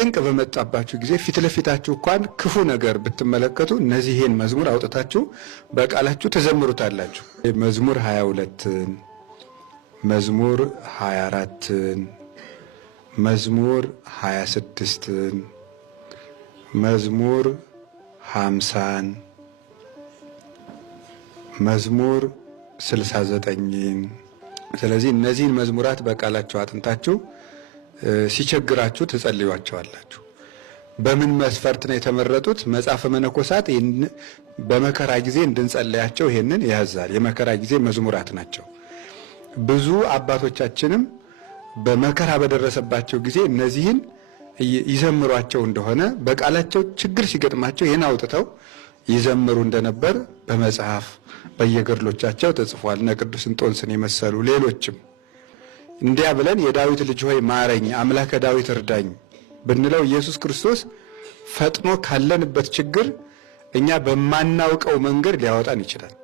ጭንቅ በመጣባችሁ ጊዜ ፊት ለፊታችሁ እንኳን ክፉ ነገር ብትመለከቱ እነዚህን መዝሙር አውጥታችሁ በቃላችሁ ተዘምሩታላችሁ። መዝሙር 22ን፣ መዝሙር 24ን፣ መዝሙር 26ን፣ መዝሙር 50ን፣ መዝሙር 69ን። ስለዚህ እነዚህን መዝሙራት በቃላችሁ አጥንታችሁ ሲቸግራችሁ ትጸልዩዋቸዋላችሁ። በምን መስፈርት ነው የተመረጡት? መጽሐፈ መነኮሳት በመከራ ጊዜ እንድንጸልያቸው ይሄንን ያዛል። የመከራ ጊዜ መዝሙራት ናቸው። ብዙ አባቶቻችንም በመከራ በደረሰባቸው ጊዜ እነዚህን ይዘምሯቸው እንደሆነ በቃላቸው ችግር ሲገጥማቸው ይህን አውጥተው ይዘምሩ እንደነበር በመጽሐፍ በየገድሎቻቸው ተጽፏል። እነ ቅዱስ እንጦንስን የመሰሉ ሌሎችም እንዲያ ብለን የዳዊት ልጅ ሆይ ማረኝ፣ አምላከ ዳዊት እርዳኝ ብንለው ኢየሱስ ክርስቶስ ፈጥኖ ካለንበት ችግር እኛ በማናውቀው መንገድ ሊያወጣን ይችላል።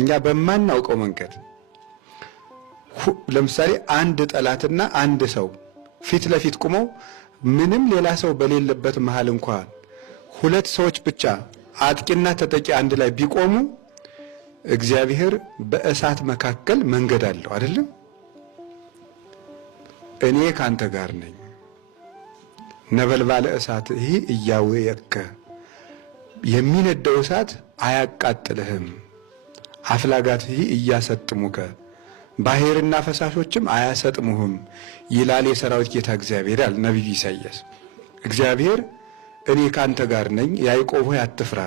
እኛ በማናውቀው መንገድ ለምሳሌ አንድ ጠላትና አንድ ሰው ፊት ለፊት ቆመው ምንም ሌላ ሰው በሌለበት መሃል እንኳን ሁለት ሰዎች ብቻ አጥቂና ተጠቂ አንድ ላይ ቢቆሙ እግዚአብሔር በእሳት መካከል መንገድ አለው አይደለም? እኔ ካንተ ጋር ነኝ፣ ነበልባለ እሳት ይህ እያወየከ የሚነደው እሳት አያቃጥልህም፣ አፍላጋት ይህ እያሰጥሙከ ባህርና ፈሳሾችም አያሰጥሙህም ይላል የሰራዊት ጌታ እግዚአብሔር ያል ነቢዩ ኢሳይያስ። እግዚአብሔር እኔ ካንተ ጋር ነኝ፣ ያዕቆብ ሆይ አትፍራ፣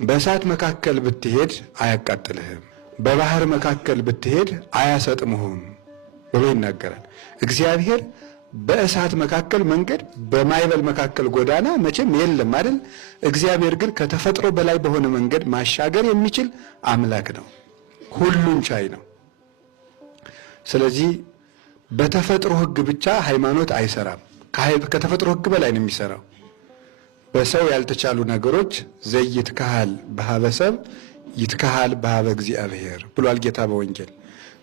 በእሳት መካከል ብትሄድ አያቃጥልህም፣ በባህር መካከል ብትሄድ አያሰጥሙህም ብሎ ይናገራል። እግዚአብሔር በእሳት መካከል መንገድ፣ በማይበል መካከል ጎዳና መቼም የለም አይደል? እግዚአብሔር ግን ከተፈጥሮ በላይ በሆነ መንገድ ማሻገር የሚችል አምላክ ነው፣ ሁሉን ቻይ ነው። ስለዚህ በተፈጥሮ ሕግ ብቻ ሃይማኖት አይሰራም። ከተፈጥሮ ሕግ በላይ ነው የሚሰራው። በሰው ያልተቻሉ ነገሮች ዘይትካሃል በሀበ ሰብእ ይትካሃል በሀበ እግዚአብሔር ብሏል ጌታ በወንጌል።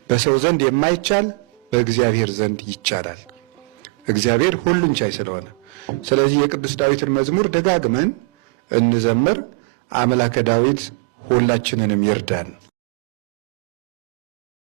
በሰው ዘንድ የማይቻል በእግዚአብሔር ዘንድ ይቻላል። እግዚአብሔር ሁሉን ቻይ ስለሆነ፣ ስለዚህ የቅዱስ ዳዊትን መዝሙር ደጋግመን እንዘምር። አምላከ ዳዊት ሁላችንንም ይርዳን።